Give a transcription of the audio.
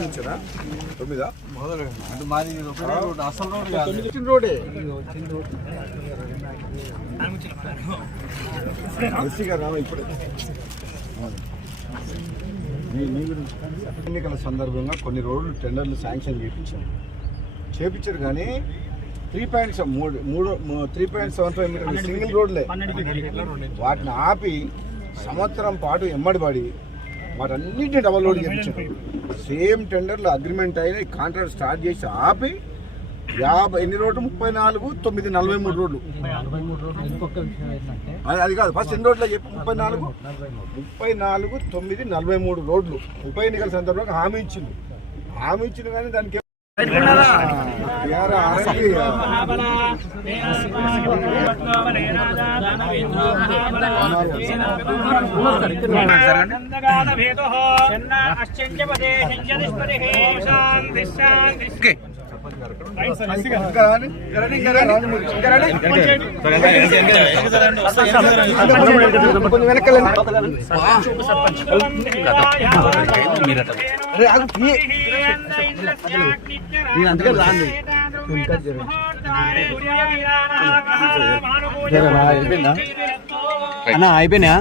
నుంచేనా 9 మొదలు అంటే మాది అసలు రోడే ఇప్పుడు ఎన్నికల సందర్భంగా కొన్ని రోడ్లు టెండర్లు శాంక్షన్ చేపించారు కానీ 3.75 మీటర్లు సింగిల్ రోడ్లే వాటిని ఆపి సంవత్సరం పాటు ఎమ్మడిపడి వాటన్నింటినీ డబల్ రోడ్ చేయించారు. సేమ్ టెండర్లు అగ్రిమెంట్ అయిన కాంట్రాక్ట్ స్టార్ట్ చేసి ఆపి 50 ఎన్ని రోడ్లు 34,943 రోడ్లు. అది కాదు ఫస్ట్ ఎన్ని రోడ్లు చెప్పి 34,943 రోడ్లు ఉప ఎన్నికల సందర్భంగా హామీ ఇచ్చింది కానీ దానికి అయిపోయినా